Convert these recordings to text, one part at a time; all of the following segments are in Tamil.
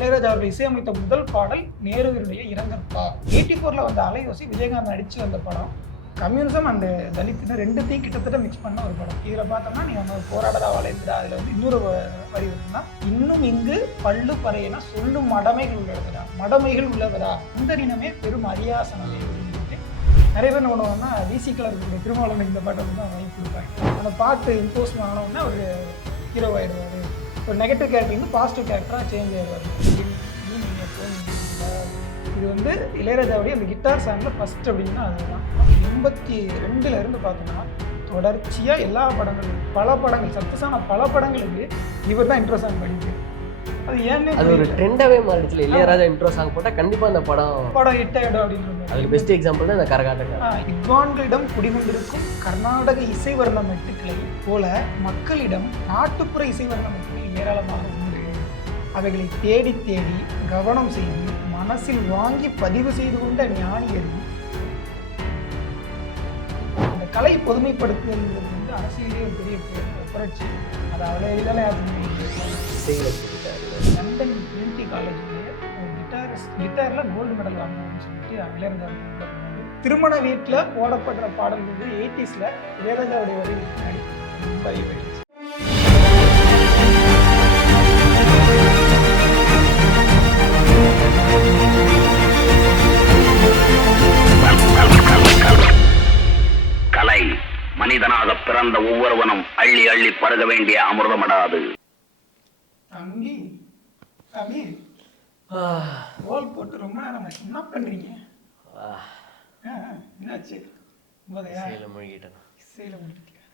இளையராஜா அவர்கள் இசையமைத்த முதல் பாடல் நேருவினுடைய இரங்கற்பா எயிட்டி ஃபோரில் வந்த அலையோசி விஜயகாந்த் நடித்து வந்த படம். கம்யூனிசம் அண்ட் தலித்னு ரெண்டுத்தையும் கிட்டத்தட்ட மிக்ஸ் பண்ண ஒரு படம். இதில் பார்த்தோம்னா நீ வந்து போராடதா வளைந்துடா அதில் வந்து இன்னொரு வ- வரி வருதுன்னா இன்னும் இங்கு பல்லு பறையினா சொல்லும் மடமைகள் உள்ளவரா? மடமைகள் உள்ளவரா? இனமே பெரும் அரியாசனமே நிறைய பேர் ஒன்றுனா டிசி கலருக்கு திருமாவளவன் இந்த பாட்டை வந்து தான் வாங்கி கொடுப்பாங்க. அந்த பாட்டு இம்போஸ் ஆனவுடனே ஒரு ஹீரோ ஆயிடுவார் ஒரு நெகட்டிவ் கேரக்டர் வந்து பாசிட்டிவ் கேரக்டராக சேஞ்ச் ஆயிடுவார். இது வந்து இளையராஜாவுடைய அந்த கிட்டார் சாங்கில் ஃபர்ஸ்ட் அப்படின்னா அதுதான். எண்பத்தி ரெண்டுல இருந்து பார்த்தோம்னா தொடர்ச்சியாக எல்லா படங்களும் பல படங்கள் சக்ஸஸான பல படங்களுக்கு இவர் தான் இன்ட்ரோ சாங் பண்ணிட்டு அது ஏன்னு அது ஒரு ட்ரெண்டாவே மாறிடுச்சுல. இளையராஜா இன்ட்ரோ சாங் போட்டா கண்டிப்பா அந்த படம் படம் ஹிட் ஆகிடும் அப்படின்னு அதுக்கு பெஸ்ட் எக்ஸாம்பிள் தான் இந்த கரகாட்டக்காரன் ஆஹ் வித்வான்களிடம் குடிகொண்டிருக்கும் கர்நாடக இசை வர்ண மெட்டுக்களை போல மக்களிடம் நாட்டுப்புற இசை வர்ண மெட்டுக்கள் ஏராளமாக உண்டு அவைகளை தேடி தேடி கவனம் செய்து மனசில் வாங்கி பதிவு செய்து கொண்ட ஞானியர் அந்த கலை பொதுமைப்படுத்துதல் வந்து அரசியலே ஒரு பெரிய புரட்சி. அது அவ்வளோ எளிதான லண்டன் ட்ரினிட்டி காலேஜ்லேயே ஒரு கிட்டார் கிட்டாரில் கோல்டு மெடல் வாங்கணும்னு சொல்லிட்டு இளையராஜா வந்து திருமண வீட்டில் போடப்படுற பாடல் வந்து எயிட்டிஸில் இளையராஜாவுடைய வரி முன்னாடி. கலை. மனிதனாக பிறந்த ஒவ்வொருவனும் அள்ளி அள்ளி பருக வேண்டிய அமிர்தமடாது. தம்பி தம்பி கோல் போட்டு ரொம்ப நேரம். என்ன பண்ணுறீங்க ஆஹ், என்னாச்சு? மூழ்கிட்டேன். இசையில் முடிட்டியா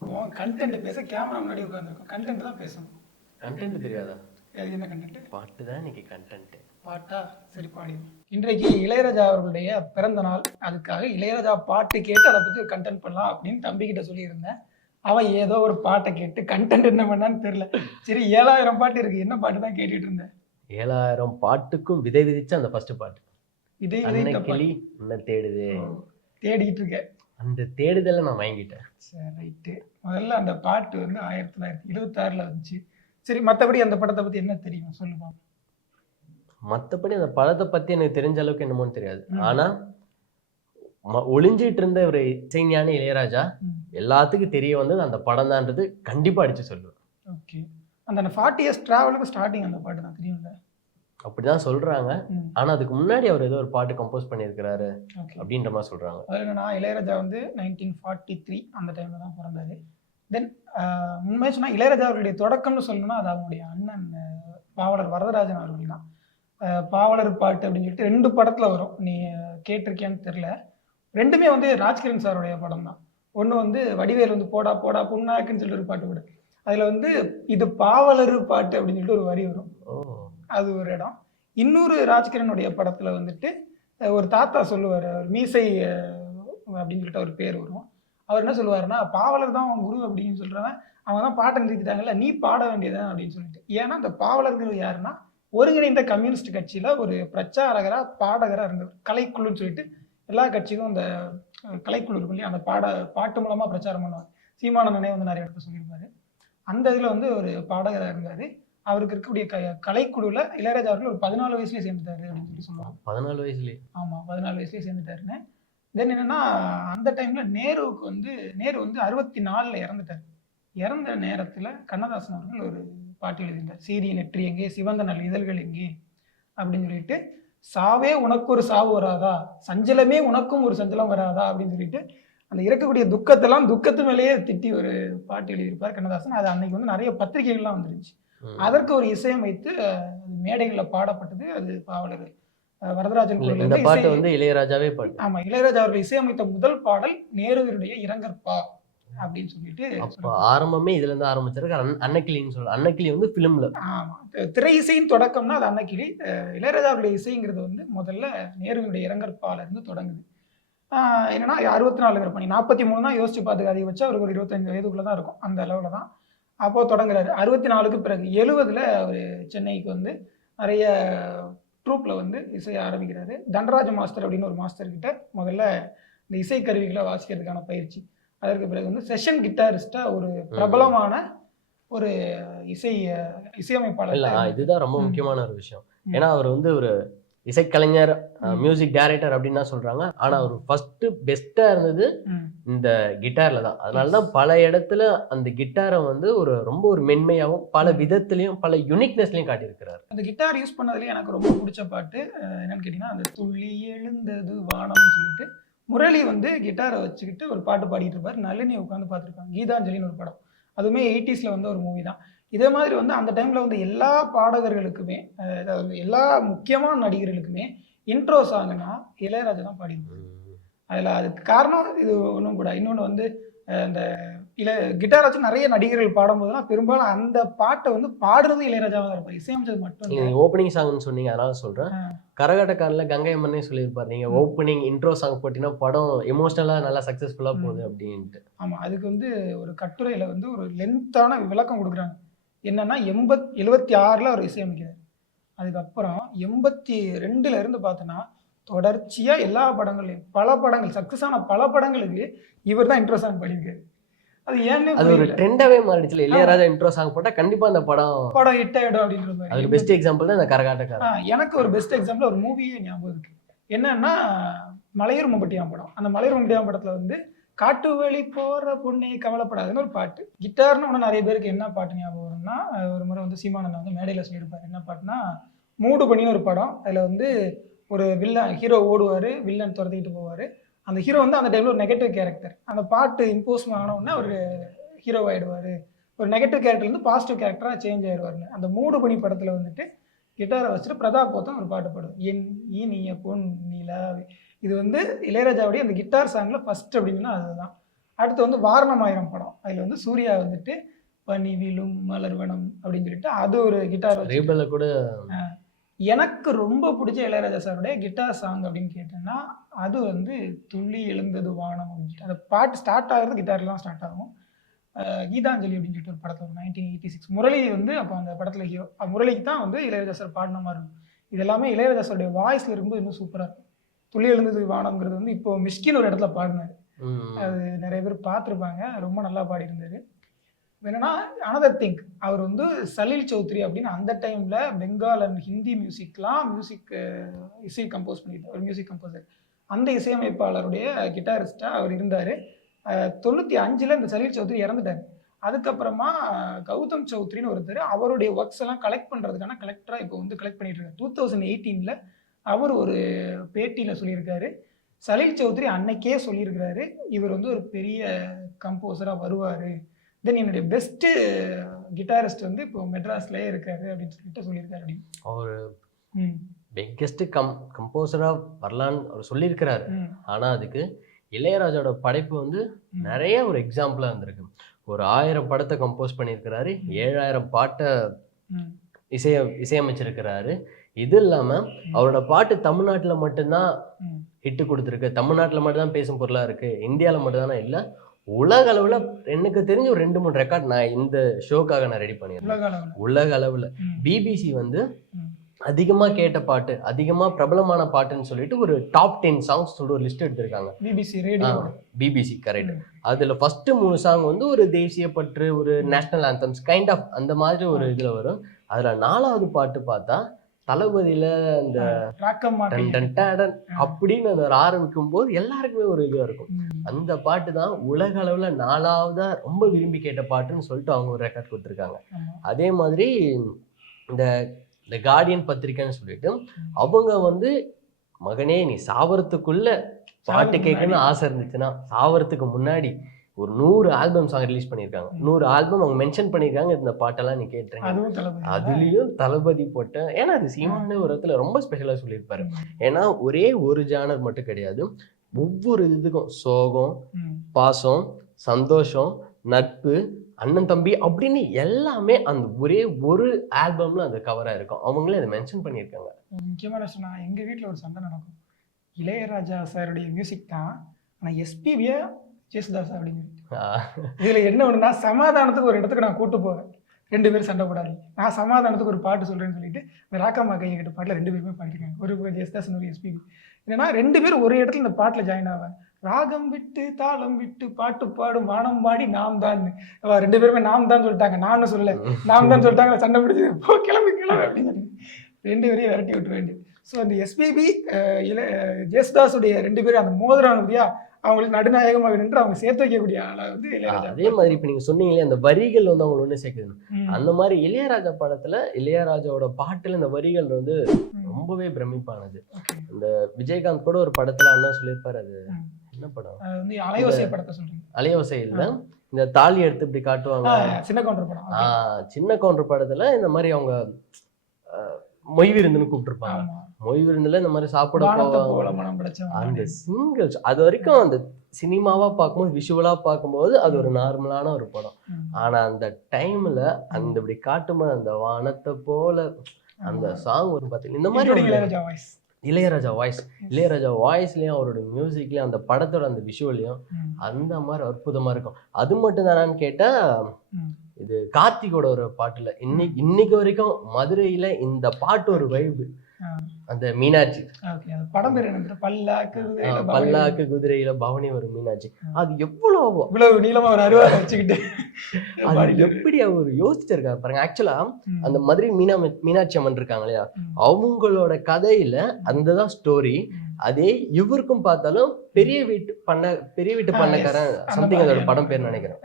உன் கண்டென்ட் பேச கேமரா முன்னாடி உட்காந்துருக்கோம் கண்டென்ட் தான் பேசணும். கண்டென்ட் தெரியாதா? அது என்ன கண்டென்ட் பாட்டு தான் இன்னைக்கு கண்டென்ட் பாட்டா சரி பாடி இன்றைக்கு இளையராஜா அவர்களுடைய பிறந்த நாள். அதுக்காக இளையராஜா பாட்டு கேட்டு அதை பற்றி ஒரு கண்டென்ட் பண்ணலாம் அப்படின்னு தம்பிக்கிட்ட சொல்லியிருந்தேன். அவன் ஏதோ ஒரு பாட்டை கேட்டு கண்டென்ட் என்ன பண்ணான்னு தெரியல. சரி ஏழாயிரம் பாட்டு இருக்கு. என்ன பாட்டு தான் கேட்டுட்டு இருந்தேன். ஏழாயிரம் பாட்டுக்கும் விதை விதிச்ச அந்த ஃபர்ஸ்ட் பாட்டு. தப்பா கிளி உன்னை தேடுது. தேடிட்டு இருக்கேன். அந்த தேடுதலை நான் வாங்கிட்டேன். சரி ரைட்டு. முதல்ல அந்த பாட்டு வந்து ஆயிரத்தி தொள்ளாயிரத்தி இருபத்தாறில் வந்துச்சு. சரி மற்றபடி அந்த படத்தை பற்றி என்ன தெரியும்? சொல்லுப்பா மத்தபடி அந்த படத்தை பத்தி எனக்கு தெரிஞ்ச அளவுக்கு என்னமோன்னு தெரியாது. ம். ஆனா ம- ஒளிஞ்சிட்டு இருந்த ஒரு இசைஞானி இளையராஜா எல்லாத்துக்கும் தெரிய வந்தது அந்த படம் தான்றது கண்டிப்பா அடிச்சு சொல்லுவேன் ஓகே. அந்த ஃபார்ட்டி இயர்ஸ் ட்ராவலுக்கு ஸ்டார்டிங் அந்த பாட்டு தான் தெரியும்ல? அப்படிதான் சொல்றாங்க. ஆனா அதுக்கு முன்னாடி அவர் ஏதோ ஒரு பாட்டு கம்போஸ் பண்ணியிருக்கிறாரு அப்படின்ற மாதிரி சொல்றாங்க. அது என்னன்னா இளையராஜா வந்து நைன்டீன் ஃபார்ட்டி த்ரீ அந்த டைமில் தான் பிறந்தாரு. தென் உண்மையை சொன்னால் இளையராஜா அவர்களுடைய தொடக்கம்னு சொல்லணும்னா அது அவங்களுடைய அண்ணன் பாவலர் வரதராஜன் அவர்கள் தான். பாவலர் பாட்டு அப்படின்னு சொல்லிட்டு ரெண்டு படத்தில் வரும். நீ கேட்டிருக்கியான்னு தெரில ரெண்டுமே வந்து ராஜ்கிரண் சாருடைய படம் தான். ஒன்று வந்து வடிவேல் வந்து போடா போடா புண்ணாக்குன்னு சொல்லிட்டு ஒரு பாட்டு கூட அதில் வந்து இது பாவலர் பாட்டு அப்படின்னு சொல்லிட்டு ஒரு வரி வரும். அது ஒரு இடம். இன்னொரு ராஜ்கிரனுடைய படத்தில் வந்துட்டு ஒரு தாத்தா சொல்லுவார். அவர் மீசை அப்படின்னு சொல்லிட்டு அவர் பேர் வரும். அவர் என்ன சொல்லுவாருன்னா பாவலர் தான் அவன் குரு அப்படின்னு சொல்கிறவன் அவங்க தான் பாட்டை நிறுத்திட்டாங்கல்ல நீ பாட வேண்டியதுதான் அப்படின்னு சொல்லிட்டு. ஏன்னா அந்த பாவலர்கள் யாருன்னா ஒருங்கிணைந்த கம்யூனிஸ்ட் கட்சியில் ஒரு பிரச்சாரகராக பாடகராக இருந்தவர். கலைக்குழுன்னு சொல்லிட்டு எல்லா கட்சிக்கும் அந்த கலைக்குழு இருக்கும் இல்லையா? அந்த பாட பாட்டு மூலமாக பிரச்சாரம் பண்ணுவார். சீமானந்தனே வந்து நிறைய இடத்துல சொல்லியிருப்பாரு அந்த இதில் வந்து ஒரு பாடகராக இருந்தார். அவருக்கு இருக்கக்கூடிய க கலைக்குழுவில் இளையராஜா அவர்கள் ஒரு பதினாலு வயசுலேயே சேர்ந்துட்டாரு அப்படின்னு சொல்லி சொல்லுவாங்க. பதினாலு வயசுலயே? ஆமாம் பதினாலு வயசுலேயே சேர்ந்துட்டாருன்னு. தென் என்னன்னா அந்த டைமில் நேருவுக்கு வந்து நேரு வந்து அறுபத்தி நாலில் இறந்துட்டார். இறந்த நேரத்தில் கண்ணதாசன் அவர்கள் ஒரு பாட்டு எழுதியிருந்தார் சீரிய நெற்றி எங்கே? சிவந்த நல் இதழ்கள் எங்கே? அப்படின்னு சொல்லிட்டு சாவே உனக்கு ஒரு சாவு வராதா? சஞ்சலமே உனக்கும் ஒரு சஞ்சலம் வராதா? அப்படின்னு சொல்லிட்டு அந்த இறக்கக்கூடிய துக்கத்தெல்லாம் துக்கத்து மேலேயே திட்டி ஒரு பாட்டு எழுதியிருப்பார் கண்ணதாசன். அது அன்னைக்கு வந்து நிறைய பத்திரிகைகள்லாம் வந்துருந்துச்சு. அதற்கு ஒரு இசையமைத்து மேடைகளில் பாடப்பட்டது. அது பாவலர் வரதராஜன் இந்த பாட்டு வந்து இளையராஜாவே பாட்டு. ஆமா இளையராஜா அவர்கள் இசையமைத்த முதல் பாடல் நேருவினுடைய இரங்கற்பா அப்படின்னு சொல்லிட்டு அப்ப. ஆரம்பமே இதுல இருந்து ஆரம்பிச்சிருக்கு. அன்- அன்னக்கிளின்னு சொல்ல அன்னக்கிளி வந்து பிலிம்ல ஆமா. தி- திரை இசையின் தொடக்கம்னா அது அன்னக்கிளி. அஹ், இளையராஜா அவருடைய இசைங்கிறது வந்து முதல்ல நேருவினுடைய இரங்கற்பால இருந்து தொடங்குது என்னன்னா அறுபத்தி நாலு பண்ணி நாற்பத்தி மூணு தான் யோசிச்சு பார்த்துக்க அதிகபட்சம் அவருக்கு ஒரு இருபத்தஞ்சு வயதுக்குள்ள தான் இருக்கும். அந்த அளவில் தான். அப்போ தொடங்குறாரு. அறுபத்தி நாலுக்கு பிறகு எழுவதுல அவர் சென்னைக்கு வந்து நிறைய ட்ரூப்பில் வந்து இசைய ஆரம்பிக்கிறாரு. தண்டராஜ மாஸ்டர் அப்படின்னு ஒரு மாஸ்டர் கிட்ட முதல்ல இந்த இசை கருவிகளை வாசிக்கிறதுக்கான பயிற்சி. அதற்கு பிறகு வந்து செஷன் கிட்டாரிஸ்டா ஒரு பிரபலமான ஒரு இசை இல்ல இசையமைப்பாளர் ஆ, இதுதான் ரொம்ப. முக்கியமான ஒரு விஷயம். ஏன்னா அவர் வந்து ஒரு இசைக்கலைஞர். மியூசிக் டைரக்டர் அப்படின்னு தான் சொல்றாங்க ஆனா அவர் ஃபர்ஸ்ட் பெஸ்டா இருந்தது. இந்த கிட்டார்ல தான் அதனால தான் பல இடத்துல அந்த கிட்டாரை வந்து ஒரு ரொம்ப ஒரு மென்மையாகவும் பல விதத்துலயும் பல யுனிக்னஸ்லயும் காட்டியிருக்கிறாரு அந்த கிட்டார் யூஸ் பண்ணதுலேயே எனக்கு ரொம்ப பிடிச்ச பாட்டு என்னன்னு கேட்டிங்கன்னா அந்த துள்ளி எழுந்தது வானம்னு சொல்லிட்டு முரளி வந்து கிட்டாரை வச்சுக்கிட்டு ஒரு பாட்டு பாடிட்டு இருப்பார். நளினி உட்காந்து பார்த்துருப்பாங்க கீதாஞ்சலின்னு ஒரு படம். அதுவுமே எயிட்டிஸில் வந்த ஒரு மூவி தான். இதே மாதிரி வந்து அந்த டைமில் வந்து எல்லா பாடகர்களுக்குமே அதாவது எல்லா முக்கியமான நடிகர்களுக்குமே இன்ட்ரோ சாங்னா இளையராஜா தான் பாடியிருப்பார். அதில் அதுக்கு காரணம் இது ஒன்றும் கூட. இன்னொன்று வந்து அஹ், இளைய கிட்டார் வச்சு நிறைய நடிகர்கள் பாடும்போதெல்லாம் பெரும்பாலும் அந்த பாட்டை வந்து பாடுறது இளையராஜாவாக இருப்பார் இசையமைச்சது மட்டும் இல்லை. நீங்க ஓப்பனிங் சாங்னு சொன்னீங்க அதனால சொல்றேன். ஆ. கரகாட்டக்காரில் கங்கை அம்மனே சொல்லியிருப்பாரு. நீங்க ம். ஓப்பனிங் இன்ட்ரோ சாங் போட்டீங்கன்னா படம் எமோஷனலா நல்லா சக்சஸ்ஃபுல்லா ம். போகுது அப்படின்ட்டு. ஆமாம் அதுக்கு வந்து ஒரு கட்டுரையில் வந்து ஒரு லென்த்தான விளக்கம் கொடுக்குறாங்க. என்னன்னா எண்பத் எழுபத்தி ஆறில் அவர் இசையமைக்கிறார் அதுக்கப்புறம் எண்பத்தி ரெண்டுல இருந்து பார்த்தோன்னா தொடர்ச்சியாக எல்லா படங்கள்லையும் பல படங்கள் சக்ஸஸ் ஆன பல படங்களுக்கு இவர் தான் இன்ட்ரோ சாங் பண்ணியிருக்காரு. அது ஏன்னு அது ஒரு. ட்ரெண்டாவே மாறிடுச்சுல. இளையராஜா இன்ட்ரோ சாங் போட்டா கண்டிப்பா அந்த படம் படம் ஹிட் ஆகிடும் அப்படின்ற மாதிரி. அது பெஸ்ட் எக்ஸாம்பிள் தான் இந்த கரகாட்டக்காரன். ஆ, எனக்கு ஒரு பெஸ்ட் எக்ஸாம்பிள் ஒரு மூவியே ஞாபகம் இருக்கு. என்னன்னா மலையூர் மம்பட்டியான் படம். அந்த மலையூர் மம்பட்டியான் படத்துல வந்து காட்டு வழி போற பொண்ணே கவலைப்படாதுன்னு ஒரு பாட்டு. கிட்டார்னு ஒன்று நிறைய பேருக்கு என்ன பாட்டு ஞாபகம் வரும்னா ஒரு முறை வந்து சீமானந்தன் வந்து மேடையில் சொல்லியிருப்பாரு. என்ன பாட்டுனா மூடு பண்ணின்னு ஒரு படம். அதில் வந்து ஒரு வில்லன் ஹீரோ ஓடுவார் வில்லன் துரத்திக்கிட்டு போவார். அந்த ஹீரோ வந்து அந்த டைமில் ஒரு நெகட்டிவ் கேரக்டர் அந்த பாட்டு இம்போஸ் ஆன உடனே அவர் ஹீரோ ஆயிடுவார். ஒரு நெகட்டிவ் கேரக்டர்லேருந்து பாசிட்டிவ் கேரக்டராக சேஞ்ச் ஆயிடுவார்னு அந்த மூடு பனி படத்தில் வந்துட்டு கிட்டாரை வச்சுட்டு பிரதாப் போத்தன் ஒரு பாட்டு பாடும் என் இனிய பொன் நிலா இது வந்து இளையராஜாவுடைய அந்த கிட்டார் சாங்கில் ஃபர்ஸ்ட் அப்படின்னா அதுதான். அடுத்து வந்து வாரணமாயிரம் படம். அதில் வந்து சூர்யா வந்துட்டு பனி விழும் மலர்வனம் அப்படின்னு சொல்லிட்டு அது ஒரு கிட்டார் கூட எனக்கு ரொம்ப பிடிச்ச இளையராஜா சாருடைய கிட்டார் சாங் அப்படின்னு கேட்டேன்னா அது வந்து துள்ளி எழுந்தது வானம் அப்படின்னு அந்த பாட்டு ஸ்டார்ட் ஆகுறது கிட்டார்லாம் ஸ்டார்ட் ஆகும். கீதாஞ்சலி அப்படின்னு சொல்லிட்டு ஒரு படத்தில் நைன்டீன் எயிட்டி சிக்ஸ் முரளி வந்து அப்போ அந்த படத்தில் ஹீரோ முரளிக்கு தான் வந்து இளையராஜா சார் பாடின மாதிரி இருக்கும். இது எல்லாமே இளையராஜா சாருடைய வாய்ஸில் இருக்கும்போது இன்னும் சூப்பராக இருக்கும். துள்ளி எழுந்தது வானம்ங்கிறது வந்து இப்போ மிஷ்கின் ஒரு இடத்துல பாடினார். அது நிறைய பேர் பார்த்துருப்பாங்க. ரொம்ப நல்லா பாடியிருந்தாரு. என்னன்னா அனதர் திங் அவர் வந்து சலீல் சௌத்ரி அப்படின்னு அந்த டைம்ல பெங்கால் அண்ட் ஹிந்தி மியூசிக்லாம் மியூசிக் இசை கம்போஸ் பண்ணிட்டார். ஒரு மியூசிக் கம்போசர் அந்த இசையமைப்பாளருடைய கிட்டாரிஸ்டாக அவர் இருந்தார். தொண்ணூற்றி அஞ்சில் இந்த சலீல் சௌத்ரி இறந்துட்டார். அதுக்கப்புறமா கௌதம் சௌத்ரின்னு ஒருத்தர் அவருடைய ஒர்க்ஸ் எல்லாம் கலெக்ட் பண்ணுறதுக்கான கலெக்டராக இப்போ வந்து கலெக்ட் பண்ணிட்டு இருக்காரு. டூ தௌசண்ட் எயிட்டீனில் அவர் ஒரு பேட்டியில் சொல்லியிருக்காரு. சலீல் சௌத்ரி அன்னைக்கே சொல்லியிருக்கிறாரு. இவர் வந்து ஒரு பெரிய கம்போசராக வருவார். தென் என்னுடைய பெஸ்ட்டு கிட்டாரிஸ்ட் வந்து இப்போ மெட்ராஸ்லயே இருக்காரு அப்படின்னு சொல்லிட்டு சொல்லியிருக்காரு அப்படின்னு. அவர் பிக்கெஸ்ட் கம் கம்போசரா வரலான்னு அவர் சொல்லியிருக்கிறாரு. ஆனா அதுக்கு இளையராஜாவோட படைப்பு வந்து. நிறைய ஒரு எக்ஸாம்பிளா இருந்திருக்கு. ஒரு ஆயிரம் படத்தை கம்போஸ் பண்ணியிருக்கிறாரு ஏழாயிரம் பாட்டை இசைய இசையமைச்சிருக்கிறாரு. இது இல்லாம அவரோட பாட்டு தமிழ்நாட்டுல மட்டும்தான் ம். ஹிட் கொடுத்துருக்கு. தமிழ்நாட்டுல மட்டும்தான் பேசும் பொருளா இருக்கு. இந்தியால மட்டும்தானே இல்ல உலக அளவுல எனக்கு தெரிஞ்ச ஒரு ரெண்டு மூணு ரெக்கார்ட் நான் இந்த ஷோக்காக நான் ரெடி பண்ணியிருந்தேன். உலக அளவில் பிபிசி வந்து. அதிகமா கேட்ட பாட்டு அதிகமா பிரபலமான பாட்டுன்னு சொல்லிட்டு ஒரு டாப் டென் சாங்ஸ் சொல்லிட்டு ஒரு லிஸ்ட் எடுத்திருக்காங்க. பிபிசி ரேடியோ பிபிசி கரெக்ட் அதுல ஃபர்ஸ்ட் மூணு சாங் வந்து ஒரு தேசிய பற்று ஒரு நேஷனல் ஆந்தம்ஸ் கைண்ட் ஆஃப் அந்த மாதிரி ஒரு இதுல வரும். அதுல நாலாவது பாட்டு பார்த்தா தளபதியில டடன் அப்படின்னு அது ஆரம்பிக்கும் போது எல்லாருக்குமே ஒரு இதுவா இருக்கும். அந்த பாட்டு தான் உலக அளவுல நாலாவதா ரொம்ப விரும்பி கேட்ட பாட்டுன்னு சொல்லிட்டு அவங்க ஒரு ரெக்கார்ட் கொடுத்துருக்காங்க. அதே மாதிரி இந்த இந்த கார்டியன் பத்திரிக்கைன்னு சொல்லிட்டு அவங்க வந்து மகனே நீ சாவறதுக்குள்ள பாட்டு கேட்கணும்னு ஆசை இருந்துச்சுன்னா சாவறதுக்கு முன்னாடி ஒரு நூறு ஆல்பம் சாங் ரிலீஸ் பண்ணியிருக்காங்க. நூறு ஆல்பம் அவங்க மென்ஷன் பண்ணியிருக்காங்க இந்த பாட்டெல்லாம் நீ கேட்டுருங்க அதுலயும் தளபதி போட்ட ஏன்னா அது சீமான ஒரு இடத்துல ரொம்ப ஸ்பெஷலா சொல்லியிருப்பாரு. ஏன்னா ஒரே ஒரு ஜானர் மட்டும் கிடையாது. ஒவ்வொரு இதுக்கும் சோகம் பாசம் சந்தோஷம் நட்பு அண்ணன் தம்பி அப்படின்னு எல்லாமே அந்த ஒரே ஒரு ஆல்பம்ல அந்த கவரா இருக்கும். அவங்களே அதை மென்ஷன் பண்ணியிருக்காங்க. முக்கியமான விஷயம் நான் எங்க வீட்ல ஒரு சண்டை நடக்கும். இளையராஜா சாருடைய மியூசிக் தான் ஆனா எஸ்பிபியா ஜேசுதாஸ் அப்படின்னு ஆஹ் இதுல என்ன ஒண்ணுன்னா சமாதானத்துக்கு ஒரு இடத்துக்கு நான் கூட்டு போவேன். ரெண்டு பேரும் சண்டை போடாதீங்க. நான் சமாதானத்துக்கு ஒரு பாட்டு சொல்கிறேன்னு சொல்லிட்டு இந்த கையை கிட்ட பாட்டில் ரெண்டு பேருமே பாடிருக்காங்க. ஒரு எஸ்தாசன் ஒரு எஸ்பிபி என்னன்னா ரெண்டு பேரும் ஒரு இடத்துல இந்த பாட்டில் ஜாயின் ஆவாங்க. ராகம் விட்டு தாளம் விட்டு பாட்டு பாடும் வானம் பாடி நாம் தான். ரெண்டு பேருமே நாம் தான் சொல்லிட்டாங்க. நானும் சொல்லல. நாம் தான் சொல்லிட்டாங்க. சண்டை பிடிச்சி போ கிளம்பி கிளம்பு அப்படின்னு சொல்லி. ரெண்டு பேரையும் விரட்டி விட்டு வேண்டியது ஸோ அந்த எஸ்பிபி இல ஜேசுதாஸுடைய ரெண்டு பேரும் அந்த மோதிரம் பத்தியா? அவங்களுக்கு நடுநாயகமாக நின்று அவங்க சேர்த்து வைக்கக்கூடிய ஆளா வந்து இளையராஜா அதே மாதிரி இப்ப நீங்க சொன்னீங்களே அந்த வரிகள் வந்து அவங்க ஒண்ணு சேர்க்குது. ம், அந்த மாதிரி இளையராஜா படத்துல இளையராஜாவோட பாட்டுல இந்த வரிகள் வந்து ரொம்பவே பிரமிப்பானது. okay. விஜயகாந்த் கூட ஒரு படத்துல அண்ணா சொல்லியிருப்பாரு அது. என்ன படம்? அலையோசை படத்தை சொல்றீங்க. அலையோசை இல்ல. இந்த தாலி எடுத்து இப்படி காட்டுவாங்க. சின்ன கவுண்டர் படம். சின்ன கவுண்டர் படத்துல இந்த மாதிரி அவங்க மொய் விருந்துன்னு கூப்பிட்டுருப்பாங்க. மொய் விருந்துல இந்த மாதிரி சாப்பிட அந்த சிங்கிள்ஸ் அது வரைக்கும் அந்த சினிமாவா பார்க்கும்போது விஷுவலா பார்க்கும்போது அது ஒரு நார்மலான ஒரு படம். ஆனா அந்த டைம்ல அந்த இப்படி காட்டும்போது அந்த வானத்தை போல அந்த சாங் வரும் பாத்தீங்கன்னா இந்த மாதிரி ஒரு இளையராஜா வாய்ஸ் இளையராஜா வாய்ஸ் இளையராஜா வாய்ஸ்லயும் அவரோட மியூசிக்லயும் அந்த படத்தோட அந்த விஷுவலையும் அந்த மாதிரி அற்புதமா இருக்கும். அது மட்டும் தானான்னு கேட்டா இது கார்த்திகோட ஒரு பாட்டுல இன்னைக்கு இன்னைக்கு வரைக்கும் மதுரையில இந்த பாட்டு ஒரு வைப்பு ஆ. அந்த மீனாட்சி. படம் பேர் என்ன? பல்லாக்கு. பல்லாக்கு குதிரையில பவனி வரும் மீனாட்சி. அது எவ்வளவு. இவ்வளவு நீளமா ஒரு அருவா வச்சுக்கிட்டு. அது. எப்படி அவர் யோசிச்சிருக்காரு பாருங்க. ஆக்சுவலா. அந்த மதுரை மீனா மீனாட்சி அம்மன் இருக்காங்க இல்லையா. அவங்களோட கதையில அந்த தான் ஸ்டோரி. அதே இவருக்கும் பார்த்தாலும் பெரிய வீட்டு பண்ண பெரிய வீட்டு பண்ணக்காரன் சம்திங் அதோட படம் பேர் நினைக்கிறேன்.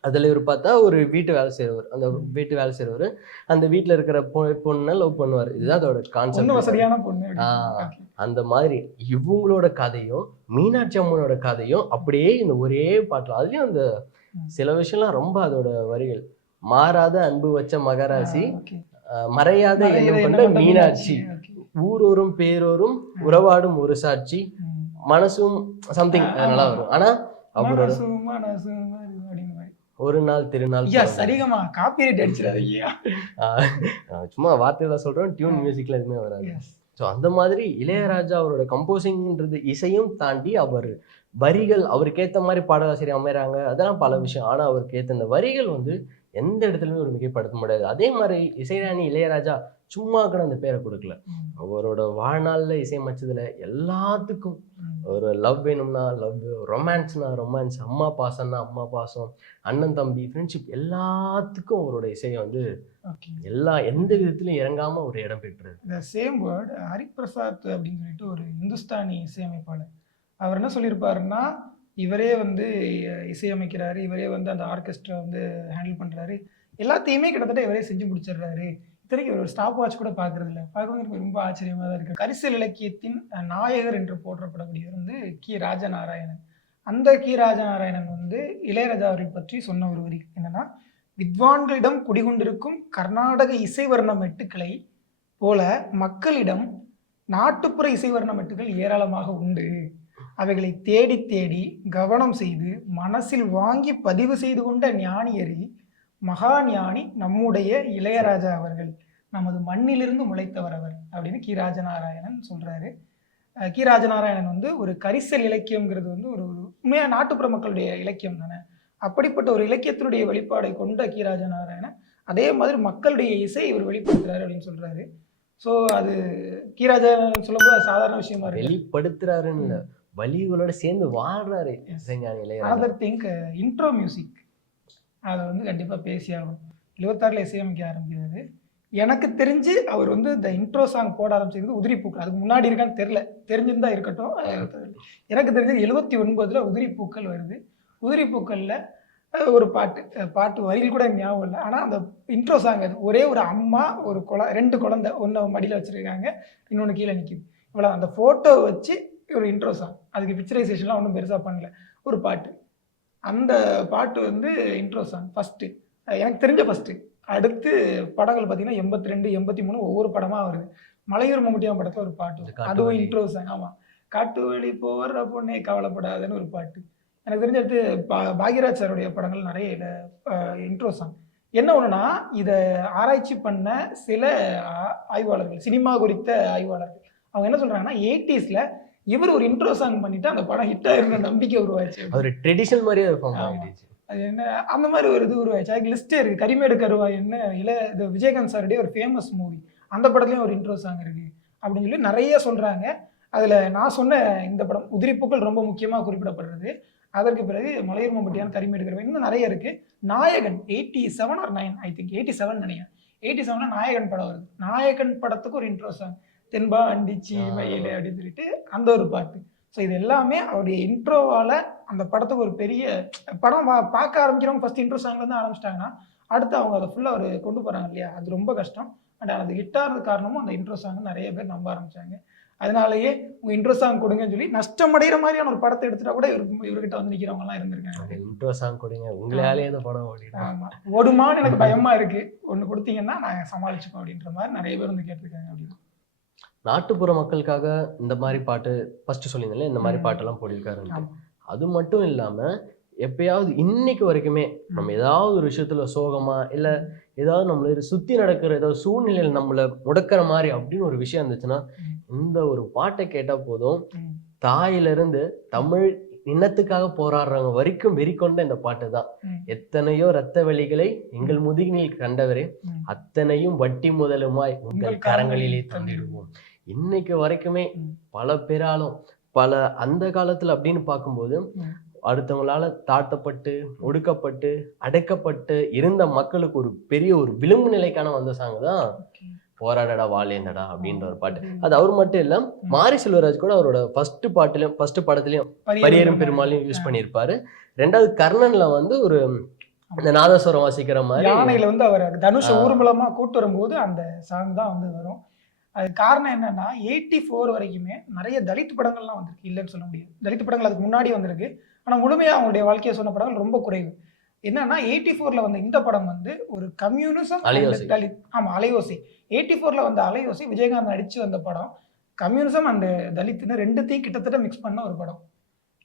அதுல இவர் பார்த்தா ஒரு வீட்டு வேலை செய்றவர். அந்த வீட்டு வேலை செய்றவர். அந்த வீட்டுல இருக்கிற பொ- பொண்ணை லவ் பண்ணுவார். இதுதான் அதோட கான்செப்ட் வசதியான பொண்ணு. அந்த மாதிரி இவங்களோட கதையும் மீனாட்சி அம்மனோட கதையும் அப்படியே இந்த ஒரே பாட்டுல அதுலயும் அந்த. சில விஷயம்லாம் ரொம்ப அதோட வரிகள். மாறாத அன்பு வச்ச மகராசி மறையாத எண்ணம் கொண்ட மீனாட்சி. ஊரோரும் பேரோரும் உறவாடும் ஒரு சாட்சி. மனசும் சம்திங் நல்லா. வரும். ஆனா அவரோட மனசு, மனசு அப்படின்னு மாதிரி. ஒரு நாள் திருநாள் பிறந்தது. சரிகமா காப்பிரைட் அடிச்சிடாது ஐயா ஆஹ் நான் சும்மா வார்த்தையில சொல்றேன் டியூன் மியூசிக்ல எதுவுமே வராது. ஸோ அந்த மாதிரி இளையராஜா அவரோட கம்போசிங்ன்றது இசையும் தாண்டி அவர் வரிகள் அவருக்கு மாதிரி பாடலாசிரியர் அமைறாங்க அதெல்லாம் பல விஷயம் ஆனா அவருக்கு ஏத்த இந்த வரிகள் வந்து எந்த இடத்துலயுமே ஒரு மிகைப்படுத்த முடியாது அதே மாதிரி இசைராணி இளையராஜா சும்மா கூட அந்த பேரை கொடுக்கல. அவரோட வாழ்நாள்ல இசையமைச்சதுல எல்லாத்துக்கும். ஒரு லவ் வேணும்னா லவ் ரொமான்ஸ்னா ரொமான்ஸ் அம்மா பாசம்னா அம்மா பாசம் அண்ணன் தம்பி ஃப்ரெண்ட்ஷிப் எல்லாத்துக்கும் அவரோட இசையை வந்து. எல்லா எந்த விதத்திலும் இறங்காம ஒரு இடம் பெற்றது. இந்த சேம் வேர்டு ஹரிபிரசாத் அப்படின்னு சொல்லிட்டு ஒரு இந்துஸ்தானி இசையமைப்பாளர் அவர் என்ன சொல்லியிருப்பாருன்னா இவரே வந்து இசையமைக்கிறாரு இவரே வந்து அந்த ஆர்கெஸ்ட்ரா வந்து ஹேண்டில் பண்றாரு. எல்லாத்தையுமே கிட்டத்தட்ட இவரே செஞ்சு முடிச்சிடுறாரு. இத்தனைக்கு ஒரு ஸ்டாப் வாட்ச் கூட பார்க்கறது இல்லை பார்க்கும்போது எனக்கு ரொம்ப ஆச்சரியமாக தான் இருக்கு. கரிசல் இலக்கியத்தின் நாயகர் என்று போற்றப்படக்கூடியவர் வந்து கி. ராஜநாராயணன். அந்த கி. ராஜநாராயணன் வந்து இளையராஜா அவரை பற்றி சொன்ன ஒரு வரி என்னன்னா வித்வான்களிடம் குடிகொண்டிருக்கும் கர்நாடக இசை எட்டுக்களை மெட்டுக்களை போல மக்களிடம் நாட்டுப்புற இசை வர்ண மெட்டுகள் ஏராளமாக உண்டு. அவைகளை தேடி தேடி கவனம் செய்து மனசில் வாங்கி பதிவு செய்து கொண்ட ஞானியரே மகா ஞானி நம்முடைய இளையராஜா அவர்கள் நமது மண்ணிலிருந்து முளைத்தவர் அவர் அப்படின்னு கி. ராஜநாராயணன் சொல்றாரு. அஹ் கி. ராஜநாராயணன் வந்து ஒரு கரிசல் இலக்கியம்ங்கிறது வந்து ஒரு ஒரு உண்மையா நாட்டுப்புற மக்களுடைய இலக்கியம் தானே. அப்படிப்பட்ட ஒரு இலக்கியத்தினுடைய வெளிப்பாடை கொண்ட கி. ராஜநாராயணன் அதே மாதிரி மக்களுடைய இசை இவர் வெளிப்படுத்துறாரு அப்படின்னு சொல்றாரு. ஸோ அது கி. ராஜநாராயணன் சொல்லும்போது சாதாரண விஷயமா இருக்கு. வெளிப்படுத்துறாருன்னு வலிகளோட சேர்ந்து வாழ்றாரு. இசைஞானி திங்க் இன்ட்ரோ மியூசிக் அதை வந்து கண்டிப்பாக பேசி ஆகணும். எழுபத்தாறில் இசையமைக்க ஆரம்பிக்கிறாரு எனக்கு தெரிஞ்சு அவர் வந்து இந்த இன்ட்ரோ சாங் போட ஆரம்பிச்சிருக்கு உதிரி பூக்கள். அதுக்கு முன்னாடி இருக்கான்னு தெரில தெரிஞ்சிருந்தா இருக்கட்டும். எனக்கு தெரிஞ்சது எழுபத்தி ஒன்பதுல உதிரி பூக்கள் வருது. உதிரி பூக்களில் ஒரு பாட்டு பாட்டு வரிகள் கூட எனக்கு ஞாபகம் இல்லை. ஆனால் அந்த இன்ட்ரோ சாங் அது. ஒரே ஒரு அம்மா ஒரு குழ ரெண்டு குழந்தை ஒன்று மடியில் வச்சுருக்காங்க. இன்னொன்று கீழே நிற்கிது இவ்வளோ அந்த ஃபோட்டோ வச்சு ஒரு இன்ட்ரோ சாங் அதுக்கு பிக்சரைசேஷன்லாம் ஒன்றும் பெருசாக பண்ணல. ஒரு பாட்டு. அந்த பாட்டு வந்து இன்ட்ரோ சாங் ஃபஸ்ட்டு எனக்கு தெரிஞ்ச ஃபஸ்ட்டு அடுத்து படங்கள் பார்த்தீங்கன்னா எண்பத்தி ரெண்டு எண்பத்தி மூணு ஒவ்வொரு படமாக வருது. மலையூர் மம்முட்டியா படத்தில் ஒரு பாட்டு அதுவும். இன்ட்ரோ சாங் ஆமாம் காட்டு வழி போகிற பொண்ணே கவலைப்படாதன்னு ஒரு பாட்டு. எனக்கு தெரிஞ்ச அடுத்து பா பாக்யராஜ் சாருடைய படங்கள் நிறைய இன்ட்ரோ சாங் என்ன ஒன்றுனா இதை ஆராய்ச்சி பண்ண சில ஆய்வாளர்கள் சினிமா குறித்த ஆய்வாளர்கள். அவங்க என்ன சொல்றாங்கன்னா எயிட்டிஸ்ல இவர் ஒரு இன்ட்ரோ சாங் பண்ணிட்டு அந்த படம் ஹிட் ஆயிருந்த நம்பிக்கை உருவாச்சு. ஒரு ட்ரெடிஷனல் மாதிரியே. ஆகிடுச்சு அது என்ன அந்த மாதிரி ஒரு இது உருவாச்சு. அதுக்கு லிஸ்டே இருக்கு. கரிமேடு கருவாய் என்ன இல இது விஜயகாந்த் சாருடைய ஒரு ஃபேமஸ் மூவி அந்த படத்துலயும் ஒரு இன்ட்ரோ சாங் இருக்கு. அப்படின்னு சொல்லி நிறைய சொல்றாங்க. அதுல நான் சொன்ன இந்த படம் உதிரிப்பூக்கள் ரொம்ப முக்கியமா குறிப்பிடப்படுறது. அதற்கு பிறகு மலையூர் மம்பட்டியான கரிமேடு கருவாய் இன்னும் நிறைய இருக்கு. Nayakan eighty seven or nine I think eighty seven நினைக்கிறேன். எயிட்டி செவன்ல நாயகன் படம் வருது. நாயகன் படத்துக்கு ஒரு இன்ட்ரோ சாங் தென்பா அண்டிச்சி. மயிலே அப்படின்னு சொல்லிட்டு அந்த ஒரு பாட்டு. ஸோ இது எல்லாமே அவருடைய இன்ட்ரோவால அந்த படத்துக்கு ஒரு பெரிய படம் பார்க்க ஆரம்பிக்கிறவங்க ஃபர்ஸ்ட் இன்ட்ரோ சாங்ல இருந்து ஆரம்பிச்சிட்டாங்கன்னா அடுத்து அவங்க அதை ஃபுல்லா ஒரு கொண்டு போறாங்க இல்லையா? அது ரொம்ப கஷ்டம். அண்ட் அது ஹிட் ஆகிறது காரணமும் அந்த இன்ட்ரோ சாங் நிறைய பேர் நம்ப ஆரம்பிச்சாங்க. அதனாலேயே உங்க இன்ட்ரோ சாங் கொடுங்கன்னு சொல்லி நஷ்டமடைகிற மாதிரியான ஒரு படத்தை எடுத்துட்டா கூட இவர் இவர்கிட்ட வந்து நிக்கிறவங்க எல்லாம் இருந்திருக்காங்க. இன்ட்ரோ சாங் கொடுங்க. உங்களாலே இந்த படம் ஓடிடும். ஓடுமான்னு எனக்கு பயமா இருக்கு. ஒண்ணு கொடுத்தீங்கன்னா நான் சமாளிச்சுப்போம் அப்படின்ற மாதிரி நிறைய பேர் வந்து கேட்டிருக்காங்க அப்படின்னு நாட்டுப்புற மக்களுக்காக இந்த மாதிரி பாட்டு ஃபர்ஸ்ட் சொல்லியிருந்தேன்ல இந்த மாதிரி. பாட்டெல்லாம் போட்டிருக்காரு. அது மட்டும் இல்லாம எப்பயாவது இன்னைக்கு வரைக்குமே நம்ம ஏதாவது ஒரு விஷயத்துல சோகமா இல்ல ஏதாவது நம்மள சுத்தி நடக்கிற ஏதாவது சூழ்நிலையில நம்மள முடக்கிற மாதிரி அப்படின்னு ஒரு விஷயம் இருந்துச்சுன்னா. இந்த ஒரு பாட்டை கேட்டா போதும் ம். தாயில இருந்து தமிழ் இனத்துக்காக போராடுறவங்க வரைக்கும் வெறி கொண்ட இந்த பாட்டு தான். எத்தனையோ ரத்த வலிகளை எங்கள் முதுகினில் கண்டவரே. அத்தனையும் வட்டி முதலுமாய் உங்கள் கரங்களிலே தந்திடுவோம் இன்னைக்கு வரைக்குமே. பல பேராலும் பல அந்த காலத்துல அப்படின்னு பார்க்கும்போது. அடுத்தவங்களால தாழ்த்தப்பட்டு ஒடுக்கப்பட்டு அடைக்கப்பட்டு இருந்த மக்களுக்கு ஒரு பெரிய ஒரு விளிம்பு நிலைக்கான வந்த சாங் தான் போராடடா வாழேந்தடா அப்படின்ற ஒரு பாட்டு. அது அவர் மட்டும் இல்ல மாரி செல்வராஜ் கூட அவரோட ஃபர்ஸ்ட் பாட்டுலயும் ஃபர்ஸ்ட் படத்துலயும் பரியேறும் பெருமாளையும் யூஸ் பண்ணியிருப்பாரு. ரெண்டாவது கர்ணன்ல வந்து ஒரு இந்த நாதஸ்வரம் வாசிக்கிற மாதிரி யானையில வந்து அவர் தனுஷ ஆ. ஊர்வலமா கூட்டு வரும்போது அந்த சாங் தான் வந்து வரும். அது காரணம் என்னன்னா எயிட்டி ஃபோர் வரைக்குமே நிறைய தலித் படங்கள்லாம் வந்திருக்கு. இல்லைன்னு சொல்ல முடியாது. தலித் படங்கள் அதுக்கு முன்னாடி வந்திருக்கு. ஆனா முழுமையா அவங்களுடைய வாழ்க்கையை சொன்ன படங்கள் ரொம்ப குறைவு. என்னன்னா எயிட்டி ஃபோர்ல வந்த இந்த படம் வந்து ஒரு கம்யூனிசம். தலித் ஆமா அலையோசை. எயிட்டி ஃபோர்ல வந்த அலையோசை விஜயகாந்த் நடிச்சு வந்த படம் கம்யூனிசம் அண்ட் தலித்னு ரெண்டுத்தையும் கிட்டத்தட்ட மிக்ஸ் பண்ண ஒரு படம்.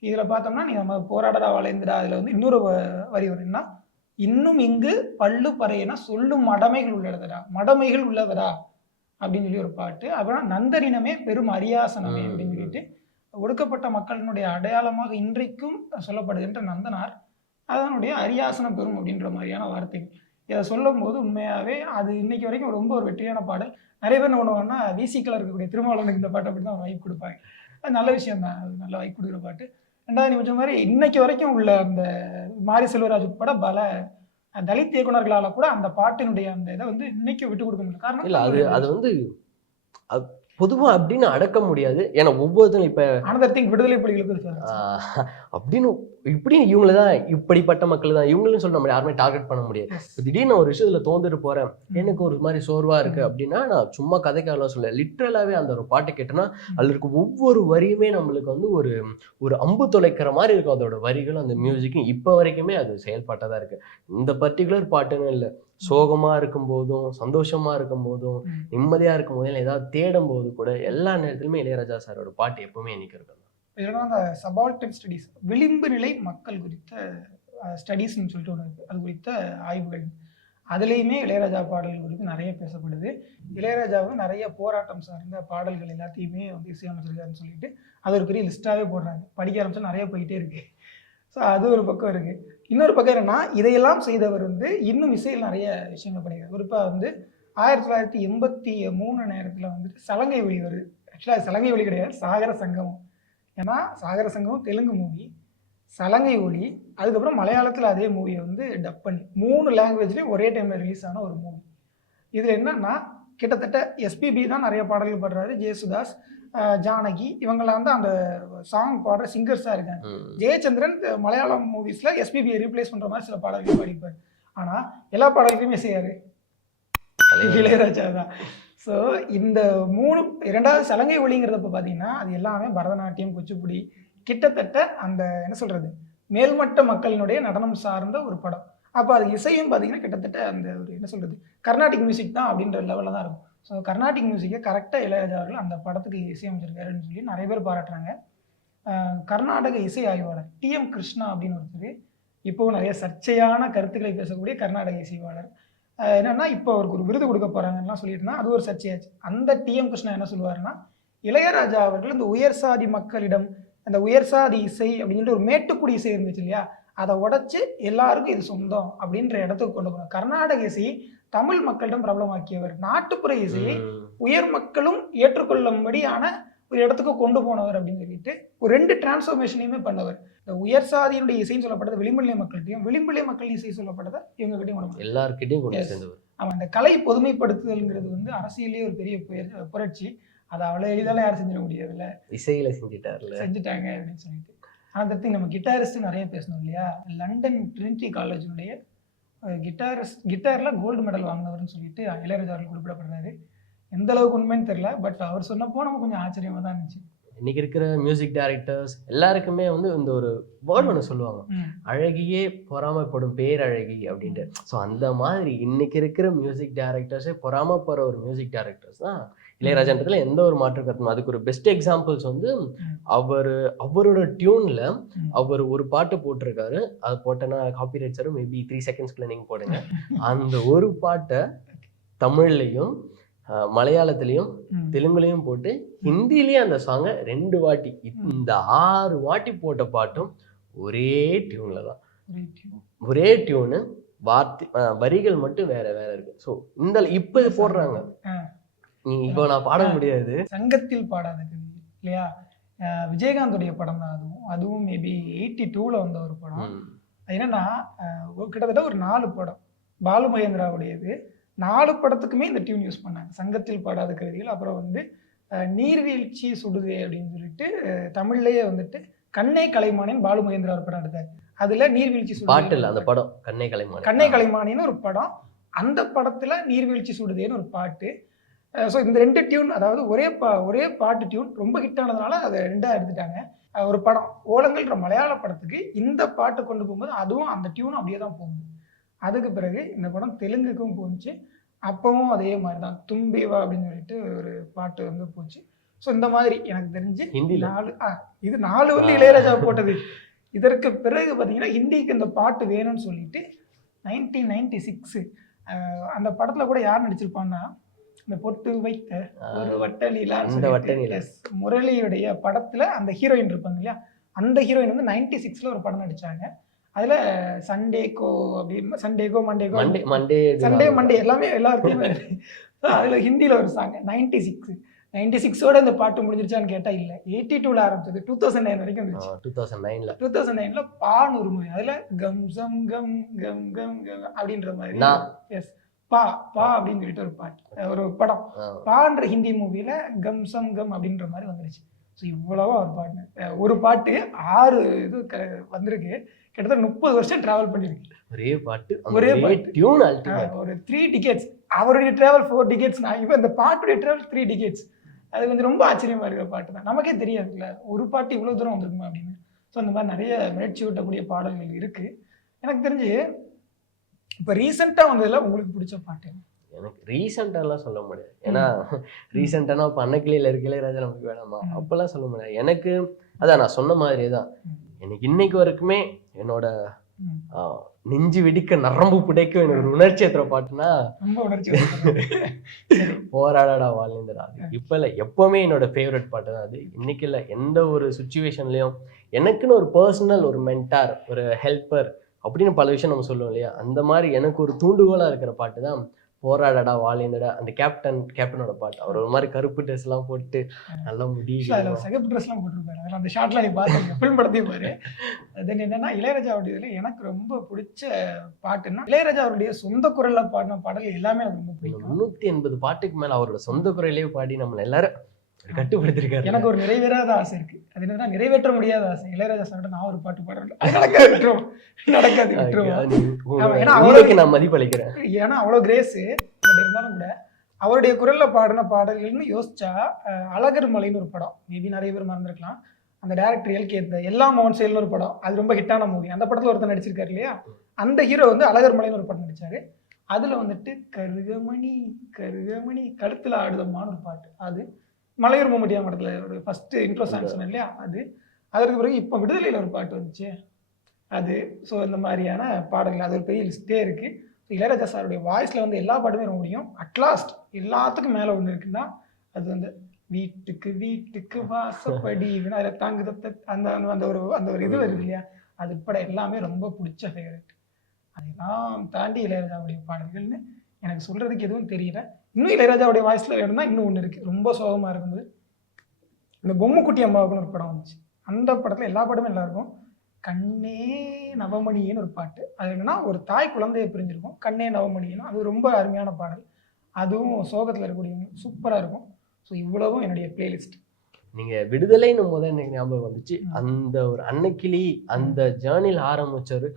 இதுல பார்த்தோம்னா நீ நம்ம போராடடா வளைந்துடா அதுல வந்து இன்னொரு வரி வரும்னா இன்னும் இங்கு பல்லு பறையனா சொல்லும் மடமைகள் உள்ளதடா மடமைகள் உள்ளதடா அப்படின்னு சொல்லி ஒரு பாட்டு. அப்புறம் நந்தரினமே பெரும் அரியாசனமே. அப்படின்னு சொல்லிட்டு ஒடுக்கப்பட்ட மக்களினுடைய அடையாளமாக இன்றைக்கும் சொல்லப்படுகின்ற நந்தனார் அதனுடைய அரியாசனம் பெறும் அப்படின்ற மாதிரியான வார்த்தைகள். இதை சொல்லும் போது உண்மையாவே அது இன்னைக்கு வரைக்கும் ரொம்ப ஒரு வெற்றியான பாடல். நிறைய பேர் என்ன பண்ணுவாங்கன்னா விசிக்கில் இருக்கக்கூடிய திருமாவளவனுக்கு இந்த பாட்டு அப்படி தான் வைப் கொடுப்பாங்க. அது நல்ல விஷயம் தான் அது நல்ல வைப் கொடுக்குற பாட்டு. ரெண்டாவது நீ மாதிரி இன்னைக்கு வரைக்கும் உள்ள அந்த மாரி செல்வராஜ் உட்பட பல தலித் இயக்குனர்களால கூட அந்த பாட்டினுடைய அந்த இதை வந்து இன்னைக்கு விட்டு கொடுக்க முடியல. காரணம் இல்ல அது அது வந்து பொதுவா அப்படின்னு அடக்க முடியாது. ஏன்னா ஒவ்வொருத்தரும் இப்ப அனதர் திங் விடுதலை புலிகளுக்கு அப்படின்னு இப்படி இவங்கள தான் இப்படிப்பட்ட மக்கள் தான் இவங்களும் சொல்லி நம்ம யாருமே டார்கெட் பண்ண முடியாது. திடீர்னு நான் ஒரு விஷயத்துல தோந்துட்டு போறேன். எனக்கு ஒரு மாதிரி சோர்வா இருக்கு அப்படின்னா நான் சும்மா கதைக்காகலாம் சொல்ல லிட்ரலாவே அந்த ஒரு பாட்டு கேட்டேன்னா அதுல இருக்க ஒவ்வொரு வரியுமே நம்மளுக்கு வந்து ஒரு ஒரு அம்பு தொலைக்கிற மாதிரி இருக்கும். அதோட வரிகளும் அந்த மியூசிக்கும் இப்போ வரைக்குமே அது செயல்பாட்டா தான் இருக்கு. இந்த பர்டிகுலர் பாட்டுன்னு இல்லை. சோகமா இருக்கும் போதும் சந்தோஷமா இருக்கும் போதும். நிம்மதியா இருக்கும் போதும் ஏதாவது தேடும் போது கூட எல்லா நேரத்திலுமே இளையராஜா சாரோட பாட்டு எப்பவுமே எனக்கு இருக்கும் இல்லைன்னா அந்த சபால்டன் ஸ்டடீஸ் விளிம்பு நிலை மக்கள் குறித்த ஸ்டடீஸ்னு சொல்லிட்டு ஒன்று இருக்குது அது குறித்த ஆய்வுகள். அதுலேயுமே இளையராஜா பாடல்கள் குறித்து நிறைய பேசப்படுது. இளையராஜாவும் நிறைய போராட்டம் சார்ந்த பாடல்கள் எல்லாத்தையுமே வந்து இசையமைச்சிருக்காருன்னு சொல்லிட்டு அது ஒரு பெரிய லிஸ்ட்டாகவே போடுறாங்க. படிக்க ஆரம்பிச்சா நிறைய போயிட்டே இருக்கு. ஸோ அது ஒரு பக்கம் இருக்கு. இன்னொரு பக்கம் என்னன்னா இதையெல்லாம் செய்தவர் வந்து இன்னும் இசையில் நிறைய விஷயங்கள் பண்ணியிருக்காரு. குறிப்பாக வந்து ஆயிரத்தி தொள்ளாயிரத்தி எண்பத்தி மூணு நேரத்தில் வந்துட்டு சலங்கை ஒளி வருது ஆக்சுவலாக அது சலங்கை ஒளி கிடையாது சாகர சங்கமம். ஏன்னா சாகர சங்கம் தெலுங்கு மூவி சலங்கை ஒளி அதுக்கப்புறம் மலையாளத்தில் அதே மூவியை வந்து டப் பண்ணி மூணு லாங்குவேஜ்லேயும் ஒரே டைமில் ரிலீஸ் ஆன ஒரு மூவி இதில் என்னன்னா கிட்டத்தட்ட எஸ்பிபி தான் நிறைய பாடல்கள் பாடுறாரு. ஜெயசுதாஸ் ஜானகி இவங்கெல்லாம் வந்து அந்த சாங் பாடுற சிங்கர்ஸாக இருக்காங்க. ஜெயச்சந்திரன் மலையாளம் மூவிஸில் எஸ்பிபியை ரீப்ளேஸ் பண்ணுற மாதிரி சில பாடல்கள் பாடிப்பார் ஆனால் எல்லா பாடல்களையுமே செய்யாரு. இளையராஜா தான். ஸோ இந்த மூணு இரண்டாவது சலங்கை ஒளிங்கிறதப்ப பார்த்தீங்கன்னா அது எல்லாமே பரதநாட்டியம் குச்சிப்புடி கிட்டத்தட்ட அந்த என்ன சொல்றது மேல்மட்ட மக்களினுடைய நடனம் சார்ந்த ஒரு படம். அப்போ அது இசையும் பார்த்தீங்கன்னா கிட்டத்தட்ட அந்த ஒரு என்ன சொல்றது கர்நாடிக் மியூசிக் தான் அப்படின்ற லெவலில் தான் இருக்கும். ஸோ கர்நாடிக் மியூசிக்கை கரெக்டாக இளையராஜா அவர்கள் அந்த படத்துக்கு இசையமைச்சிருக்காருன்னு சொல்லி நிறைய பேர் பாராட்டுறாங்க. கர்நாடக இசை ஆய்வாளர் டிஎம் கிருஷ்ணா அப்படின்னு ஒருத்தர் இப்போவும் நிறைய சர்ச்சையான கருத்துக்களை பேசக்கூடிய கர்நாடக இசைவாளர். என்னென்னா இப்போ அவருக்கு ஒரு விருது கொடுக்க போகிறாங்கலாம் சொல்லிட்டு இருந்தா அது ஒரு சர்ச்சையாச்சு. அந்த டிஎம் கிருஷ்ணா என்ன சொல்லுவாருன்னா இளையராஜா அவர்கள் இந்த உயர் சாதி மக்களிடம் அந்த உயர் சாதி இசை அப்படின்னு சொல்லிட்டு ஒரு மேட்டுக்குடி இசை இருந்துச்சு இல்லையா? அதை உடைச்சு எல்லாருக்கும் இது சொந்தம் அப்படின்ற இடத்துக்கு கொண்டு போகணும் கர்நாடக இசையை தமிழ் மக்களிடம் பிரபலமாக்கியவர். நாட்டுப்புற இசையை. உயர் மக்களும் ஏற்றுக்கொள்ளும்படியான ஒரு இடத்துக்கு கொண்டு போனவர் அப்படின்னு சொல்லிட்டு ஒரு ரெண்டு டிரான்ஸ்ஃபர்மேஷனையுமே பண்ணவர். இந்த உயர் சாதியினுடைய இசைன்னு சொல்லப்பட்டது விளிம்புநிலை மக்கள்கிட்டையும் விளிம்புநிலை மக்கள் இசை சொல்லப்பட்டதை இவங்க கிட்டையும் கொண்டு. சேர்ந்தவர். அவன் அந்த கலை பொதுமைப்படுத்துதல்ங்கிறது வந்து அரசியலே ஒரு பெரிய புரட்சி. அதை அவ்வளோ எளிதால யாரும் செஞ்சிட முடியாதுல்ல. இசையில செஞ்சிட்டார்ல. செஞ்சுட்டாங்க அப்படின்னு சொல்லிட்டு. ஆனால் நம்ம கிட்டாரிஸ்ட் நிறைய பேசணும் இல்லையா? லண்டன் ட்ரினிட்டி காலேஜினுடைய கிட்டாரிஸ்ட் கிட்டாரில் கோல்டு மெடல் வாங்கினவர்னு சொல்லிட்டு இளையராஜா அவர்கள் குறிப்பிடப்படுறாரு. எந்த அளவுக்கு உண்மைன்னு தெரியல பட் அவர் சொன்னப்போ நமக்கு கொஞ்சம் ஆச்சரியமா தான் இருந்துச்சு. இன்னைக்கு இருக்கிற மியூசிக் டைரக்டர்ஸ் எல்லாருக்குமே வந்து இந்த ஒரு வேர்ட் ஒன்று சொல்லுவாங்க. அழகியே பொறாமைப்படும் பேரழகி அப்படின்ட்டு. ஸோ அந்த மாதிரி இன்னைக்கு இருக்கிற மியூசிக் டைரக்டர்ஸே பொறாமப்படுற ஒரு மியூசிக் டைரக்டர்ஸ் தான் இளையராஜன்றதுல எந்த ஒரு மாற்று கருத்தும் அதுக்கு ஒரு பெஸ்ட் எக்ஸாம்பிள்ஸ் வந்து அவர் அவரோட டியூன்ல. அவர் ஒரு பாட்டு போட்டிருக்காரு. அது போட்டேன்னா காப்பிரைட் சார் மேபி த்ரீ செகண்ட்ஸ்க்குள்ள நீங்க போடுங்க. அந்த ஒரு பாட்டை தமிழ்லையும் மலையாளத்திலையும். தெலுங்குலையும் போட்டு ஹிந்திலையும் அந்த சாங்கை ரெண்டு வாட்டி இந்த ஆறு வாட்டி போட்ட பாட்டும் ஒரே டியூன்ல தான். ஒரே டியூனு வார்த்தை வரிகள் மட்டும் வேற வேற இருக்கு. ஸோ இந்த இப்போ இது போடுறாங்க. நீ இப்போ நான் பாட முடியாது. சங்கத்தில் பாடாத கவி இல்லையா விஜயகாந்துடைய படம் தான் அதுவும். அதுவும் மேபி எயிட்டி டூவில் வந்த ஒரு படம். அது என்னன்னா கிட்டத்தட்ட ஒரு நாலு படம். பாலு மகேந்திராவுடையது. நாலு படத்துக்குமே இந்த டியூன் யூஸ் பண்ணாங்க. சங்கத்தில் பாடாத கவிதைகள் அப்புறம் வந்து நீர்வீழ்ச்சி சுடுதே அப்படின்னு சொல்லிட்டு தமிழ்லயே வந்துட்டு கண்ணை கலைமானின் பாலு மகேந்திரா ஒரு படம் எடுத்தார். அதுல நீர்வீழ்ச்சி சுடுதே பாட்டு இல்ல அந்த படம். கண்ணை கலைமான். கண்ணை கலைமானின்னு ஒரு படம். அந்த படத்துல நீர்வீழ்ச்சி சுடுதேன்னு ஒரு பாட்டு. ஸோ இந்த ரெண்டு டியூன் அதாவது ஒரே பா ஒரே பாட்டு டியூன் ரொம்ப ஹிட் ஆனதுனால அதை ரெண்டா எடுத்துட்டாங்க. ஒரு படம் ஓலங்கள்ன்ற மலையாள படத்துக்கு இந்த பாட்டு கொண்டு போகும்போது அதுவும் அந்த டியூனும் அப்படியே தான் போகுது. அதுக்கு பிறகு இந்த படம் தெலுங்குக்கும் போணுச்சு அப்பவும் அதே மாதிரி தான் தும்பிவா அப்படின்னு சொல்லிட்டு ஒரு பாட்டு வந்து போச்சு. ஸோ இந்த மாதிரி எனக்கு தெரிஞ்சு நாலு ஆ, இது நாலு வந்து இளையராஜா போட்டது. இதற்கு பிறகு பார்த்தீங்கன்னா ஹிந்திக்கு இந்த பாட்டு வேணும்னு சொல்லிட்டு நைன்டீன் நைன்டி சிக்ஸு அந்த படத்தில் கூட யார் நடிச்சிருப்பான்னா இந்த பொட்டு வைத்த ஒரு வட்டலீலா அந்த வட்டலீலா. முரளியுடைய படத்தில் அந்த ஹீரோயின் இருப்பாங்க இல்லையா? அந்த ஹீரோயின் வந்து நைன்டி சிக்ஸில் ஒரு படம் நடிச்சாங்க. அதில் சண்டேகோ அப்படி சண்டேகோ மண்டேகோ மண்டே சண்டே மண்டே எல்லாமே எல்லாத்தையுமே அதில் ஹிந்தியில் ஒரு சாங் நைன்டி சிக்ஸ் நைன்டி சிக்ஸோட இந்த பாட்டு முடிஞ்சிருச்சான்னு கேட்டால் இல்லை. எயிட்டி டூவில் ஆரம்பிச்சது டூ தௌசண்ட் நைன் வரைக்கும் வந்துச்சு டூ தௌசண்ட் நைன்ல டூ தௌசண்ட் நைனில் பான் ஒரு மூவி அதில் come some come come come come அப்படின்ற மாதிரி. எஸ் பா பா அப்படின்னு சொல்லிட்டு ஒரு பாட்டு ஒரு படம். பான்ற ஹிந்தி மூவியில் கம் சம் கம் அப்படின்ற மாதிரி வந்துருச்சு. ஸோ இவ்வளவோ ஒரு பாட்டு. ஒரு பாட்டு ஆறு இது க- வந்திருக்கு. கிட்டத்தட்ட முப்பது வருஷம் டிராவல் பண்ணியிருக்கு ஒரே பாட்டு ஒரே பாட்டு. ஒரு த்ரீ டிக்கெட்ஸ் அவருடைய டிராவல் ஃபோர் டிக்கெட்ஸ் நான் இப்போ இந்த பாட்டுடைய டிராவல் த்ரீ டிக்கெட்ஸ் அது கொஞ்சம் ரொம்ப ஆச்சரியமா இருக்கிற பாட்டு தான். நமக்கே தெரியாதுல்ல ஒரு பாட்டு இவ்வளோ தூரம் வந்திருக்குமா அப்படின்னு. ஸோ அந்த மாதிரி நிறைய மிரட்சி ஊட்டக்கூடிய பாடல்கள் இருக்கு. எனக்கு தெரிஞ்சு இப்போ ரீசெண்டாக வந்ததுல உங்களுக்கு பிடிச்ச பாட்டு எனக்கு ரீசெண்டாலாம் சொல்ல முடியாது. ஏன்னா ரீசெண்டானா இப்போ அன்னக்கிளியில் இருக்கலே ராஜா நமக்கு வேணாமா. அப்பெல்லாம் சொல்ல முடியாது. எனக்கு அதான் நான் சொன்ன மாதிரியே தான். எனக்கு இன்னைக்கு வரைக்குமே என்னோட நெஞ்சு வெடிக்க நரம்பு பிடிக்கும் எனக்கு உணர்ச்சி ஏத்துற பாட்டுனா ரொம்ப உணர்ச்சி போராடாடா வாழ்ந்தரா அது இப்போ இல்லை எப்பவுமே என்னோட ஃபேவரட் பாட்டு தான் அது. இன்னைக்கு இல்லை எந்த ஒரு சுச்சுவேஷன்லையும் எனக்குன்னு ஒரு பர்சனல் ஒரு மென்டார் ஒரு ஹெல்ப்பர் அப்படின்னு பல விஷயம் நம்ம சொல்லுவோம் இல்லையா? அந்த மாதிரி எனக்கு ஒரு தூண்டுகோலா இருக்கிற பாட்டு தான் போராடடா வாழேந்தடா அந்த கேப்டன் கேப்டனோட பாட்டு. அவர் ஒரு மாதிரி கருப்பு ட்ரெஸ் எல்லாம் போட்டு நல்லா முடி சிகப்பு ட்ரெஸ்லாம் போட்டிருப்பாரு. அதில் அந்த ஷார்ட்லாம் நீ பார்த்துருங்க ஃபில்ம் படத்தையும் பாரு தென் என்னன்னா இளையராஜாவுடைய இதில் எனக்கு ரொம்ப பிடிச்ச பாட்டுன்னா இளையராஜா அவருடைய சொந்த குரல்ல பாடின பாடல் எல்லாமே எனக்கு ரொம்ப பிடிக்கும். முன்னூத்தி எண்பது பாட்டுக்கு மேல அவரோட சொந்த குரலே பாடி நம்மள எல்லாரும் கட்டுப்படுத்திருக்காரு எனக்கு ஒரு நிறைவேறாத ஆசை இருக்கு. அது என்னன்னா நிறைவேற்ற முடியாத ஆசை. இளையராஜா சார்ட்ட நான் ஒரு பாட்டு பாடுறேன் நடக்காது விட்டுருவோம். நடக்காது விட்டுருவோம். ஏன்னா நான் மதிப்பளிக்கிறேன். ஏன்னா அவ்வளோ கிரேஸு பட் இருந்தாலும் கூட அவருடைய குரல்ல பாடின பாடல்கள்னு யோசிச்சா அழகர் மலைன்னு ஒரு படம். மேபி நிறைய பேர் மறந்துருக்கலாம். அந்த டேரக்டர் எல்கே இந்த எல்லா மோகன் செயல்னு ஒரு படம். அது ரொம்ப ஹிட்டான மூவி அந்த படத்துல ஒருத்தர் நடிச்சிருக்காரு இல்லையா? அந்த ஹீரோ வந்து அழகர் மலைன்னு ஒரு படம் நடிச்சாரு. அதுல வந்துட்டு கருகமணி கருகமணி கழுத்துல ஆடுதம்மான்னு ஒரு பாட்டு. அது மலையூர் மம்முட்டியா படத்துல ஒரு ஃபர்ஸ்ட் இன்ட்ரோ சாங் சொன்னேன் இல்லையா அது. அதற்கு பிறகு இப்போ விடுதலையில் ஒரு பாட்டு வந்துச்சு. அது ஸோ இந்த மாதிரியான பாடல்கள் அது ஒரு பெரிய லிஸ்ட்டே இருக்கு. இளையராஜா சாருடைய வாய்ஸ்ல வந்து எல்லா பாட்டுமே ரொம்ப முடியும் அட்லாஸ்ட் எல்லாத்துக்கும் மேல ஒண்ணு இருக்குன்னா அது வந்து வீட்டுக்கு வீட்டுக்கு வாசப்படி அதில் தாங்கு தத்த அந்த அந்த- ஒரு அந்த ஒரு இது வருது இல்லையா? அது உட்பட எல்லாமே ரொம்ப பிடிச்ச ஃபேவரட் அதெல்லாம் தாண்டி இளையராஜாவுடைய பாடல்கள்னு எனக்கு சொல்றதுக்கு எதுவும் தெரியல. இன்னும் இளையராஜாவுடைய வாய்ஸில் வேணும்னா இன்னும் ஒன்று இருக்குது ரொம்ப சோகமாக இருக்கும்போது இந்த பொம்மைக்குட்டி அம்மாவுக்குன்னு ஒரு படம் வந்துச்சு. அந்த படத்தில் எல்லா படமும் எல்லாருக்கும் கண்ணே நவமணின்னு ஒரு பாட்டு. அது என்னென்னா ஒரு தாய் குழந்தையை பிரிஞ்சிருக்கும். கண்ணே நவமணின்னு அது ரொம்ப அருமையான பாடல். அதுவும் சோகத்தில் இருக்கக்கூடிய சூப்பராக இருக்கும். ஸோ இவ்வளவும் என்னுடைய பிளேலிஸ்ட் நீங்கள் விடுதலைன்னும் போது எனக்கு ஞாபகம் வந்துச்சு. அந்த ஒரு அன்னக்கிளி அந்த ஜேர்னியில் ஆரம்பித்தவர்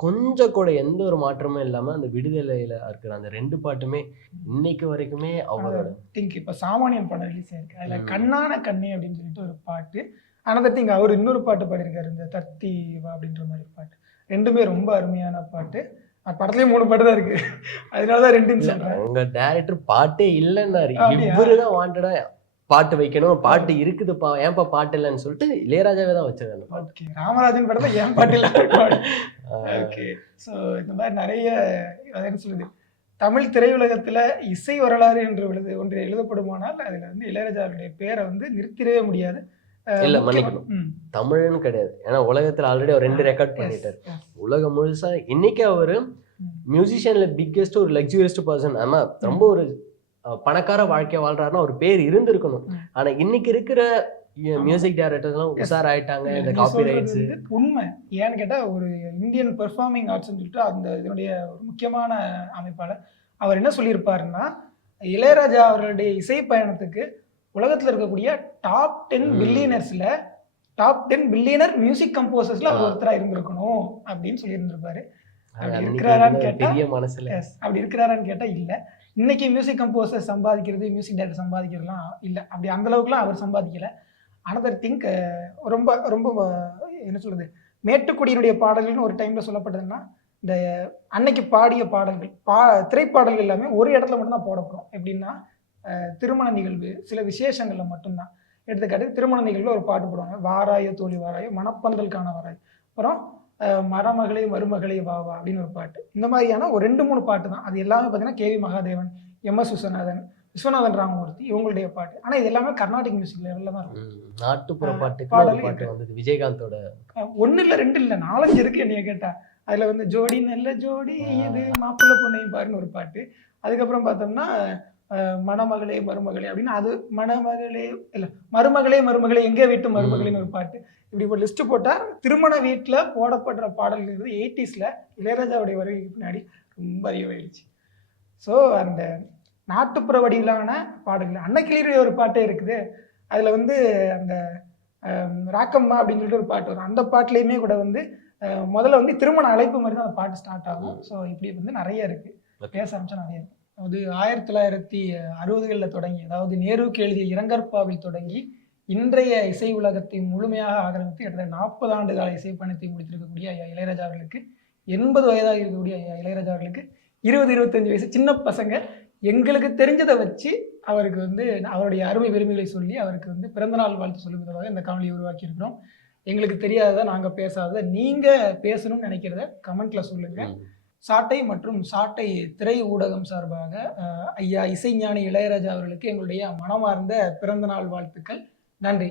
கொஞ்சம் கூட எந்த ஒரு மாற்றமும் இல்லாம அந்த விடுதலையில இருக்கிற அந்த ரெண்டு பாட்டுமே இன்னைக்கு வரைக்குமே அவரோட திங்க் இப்போ சாமானியன் படம் ரிலீஸ் ஆயிருக்கு. அதுல. கண்ணான கண்ணே அப்படின்னு சொல்லிட்டு ஒரு பாட்டு. அனதர் திங் அவர் இன்னொரு பாட்டு பாடியிருக்காரு இந்த தத்தி வா அப்படின்ற மாதிரி ஒரு பாட்டு. ரெண்டுமே ரொம்ப அருமையான பாட்டு. படத்துலயே மூணு பாட்டு தான் இருக்கு. அதனாலதான் ரெண்டுன்னு சொல்றேன். உங்க டைரக்டர் பாட்டே இல்லைன்னாரு. அப்படியா? இவருதான் வாண்டடா பாட்டு வைக்கணும் பாட்டு இருக்குதுப்பா ஏன்பா பாட்டு இல்லைன்னு சொல்லிட்டு இளையராஜாவே தான் வச்சிருக்காங்க பாட்டு. ஓகே ராமராஜன் படத்துல ஏன் பாட்டு இல்லாத ஆஹ் ஓகே ஸோ இந்த மாதிரி நிறைய என்ன சொல்லுது தமிழ் திரையுலகத்துல இசை வரலாறு என்று எழுது ஒன்று எழுதப்படுமானால் அதுல வந்து இளையராஜாவுடைய பேரை வந்து நிறுத்திடவே முடியாது. இல்ல, மன்னிக்கணும். தமிழ்னு கிடையாது. ஏன்னா உலகத்துல ஆல்ரெடி அவர் ரெண்டு ரெக்கார்ட் பண்ணிட்டாரு. உலகம் முழுசா இன்னைக்கு அவரு. மியூசிஷியன்ல பிக்கெஸ்ட் ஒரு லக்ஸூரியஸ்ட் பர்சன் ஆமா ரொம்ப ஒரு பணக்கார வாழ்க்கைய வாழ்றாருன்னா ஒரு பேர் இருந்திருக்கணும். ஆனா இன்னைக்கு இருக்கிற மியூசிக் டைரக்டர்ஸ் எல்லாம் Yes. உஷார் ஆயிட்டாங்க இந்த காப்பி ரைட்ஸ் உண்மை ஏன்னு கேட்டா ஒரு இந்தியன் பெர்ஃபார்மிங் ஆர்ட்ஸ்னு சொல்லிட்டு அந்த இதனுடைய ஒரு முக்கியமான அமைப்பாளர் அவர் என்ன சொல்லியிருப்பாருன்னா இளையராஜா அவர்களுடைய இசை பயணத்துக்கு உலகத்துல இருக்கக்கூடிய டாப் டென். பில்லியனர்ஸ்ல டாப் டென் பில்லியனர் மியூசிக் கம்போசர்ஸ்ல அவர் ஆ. ஒருத்தரா இருந்திருக்கணும் அப்படின்னு சொல்லியிருந்திருப்பாரு அப்படி இருக்கிறாரான்னு இருந்த கேட்டா? பெரிய மனசுல எஸ் அப்படி இருக்கிறாரான்னு கேட்டா இல்ல இன்னைக்கு மியூசிக் கம்போசர் சம்பாதிக்கிறது மியூசிக் டைரக்டர் சம்பாதிக்கிறதுலாம் இல்லை. அப்படி அந்த அளவுக்குலாம் அவர் சம்பாதிக்கல. அனதர் திங்க் ரொம்ப ரொம்ப என்ன சொல்றது? மேட்டுக்குடியினுடைய பாடல்கள்னு ஒரு டைம்ல சொல்லப்பட்டதுன்னா இந்த அன்னைக்கு பாடிய பாடல்கள் பா திரைப்பாடல்கள் எல்லாமே ஒரு இடத்துல மட்டும்தான் போடப்படும். எப்படின்னா திருமண நிகழ்வு சில விசேஷங்களில் மட்டும்தான். எடுத்துக்காட்டு திருமண நிகழ்வில் ஒரு பாட்டு போடுவாங்க. வாராய தோழி வாராய மணப்பந்தல் காண வாராய். அப்புறம் மரமகளே மருமகளே வா வா அப்படின்னு ஒரு பாட்டு. இந்த மாதிரியான ஒரு ரெண்டு மூணு பாட்டு தான். அது எல்லாமே பார்த்தீங்கன்னா KV Mahadevan M S Viswanathan Viswanathan Ramamurthy இவங்களுடைய பாட்டு. ஆனா இது எல்லாமே கர்நாடிக் மியூசிக் லெவலில் தான் இருக்கும். நாட்டுப்புற பாடல் பாட்டு இருக்கு. வந்தது. விஜயகாந்தோட. ஒண்ணு இல்ல ரெண்டு இல்ல நாலஞ்சு இருக்கு என்னைய கேட்டா. அதுல வந்து ஜோடி நல்ல ஜோடி இது மாப்பிள்ளை பொண்ணையும் பாருன்னு ஒரு பாட்டு. அதுக்கப்புறம் பார்த்தோம்னா அஹ், மணமகளே மருமகளே அப்படின்னு அது மணமகளே இல்ல மருமகளே மருமகளே எங்க வீட்டு மருமகளேன்னு ஒரு பாட்டு. இப்படி ஒரு லிஸ்ட் போட்டா திருமண வீட்டுல போடப்படுற பாடல்கள் எயிட்டிஸ்ல இளையராஜாவுடைய வருகைக்கு பின்னாடி ரொம்ப அதிகமாயிடுச்சு ஸோ அந்த நாட்டுப்புற வடிவிலான பாடல்கள் அன்னக்கிளியுடைய ஒரு பாட்டே இருக்குது. அதுல வந்து அந்த ராக்கம்மா அப்படின்னு சொல்லிட்டு ஒரு பாட்டு வரும். அந்த பாட்டுலையுமே கூட வந்து முதல்ல வந்து திருமண அழைப்பு மாதிரி தான் அந்த பாட்டு ஸ்டார்ட் ஆகும். ஸோ இப்படி வந்து நிறைய இருக்கு. Okay. பேச ஆரம்பிச்சா நிறைய இருக்கு. அது ஆயிரத்தி தொள்ளாயிரத்தி அறுபதுகளில் தொடங்கி அதாவது நேருவுக்கு எழுதிய இரங்கற்பாவில் தொடங்கி இன்றைய இசை உலகத்தை முழுமையாக ஆக்கிரமித்து கிட்டத்தட்ட நாற்பது ஆண்டு கால இசை பயணத்தை முடித்திருக்கக்கூடிய ஐயா இளையராஜா அவர்களுக்கு எண்பது வயதாக இருக்கக்கூடிய ஐயா இளையராஜா அவர்களுக்கு இருபது இருபத்தஞ்சு வயசு சின்ன பசங்க எங்களுக்கு தெரிஞ்சதை வச்சு அவருக்கு வந்து அவருடைய அருமை பெருமைகளை சொல்லி அவருக்கு வந்து பிறந்தநாள் வாழ்த்து சொல்லும் விதமாக இந்த காணொலியை உருவாக்கி இருக்கிறோம் எங்களுக்கு தெரியாததை நாங்கள் பேசாததை நீங்கள் பேசணும்னு நினைக்கிறத கமெண்ட்ல சொல்லுங்க. ம். சாட்டை மற்றும் சாட்டை திரை ஊடகம் சார்பாக ஐயா இசைஞானி இளையராஜா அவர்களுக்கு எங்களுடைய மனமார்ந்த பிறந்தநாள் வாழ்த்துக்கள். நன்றி.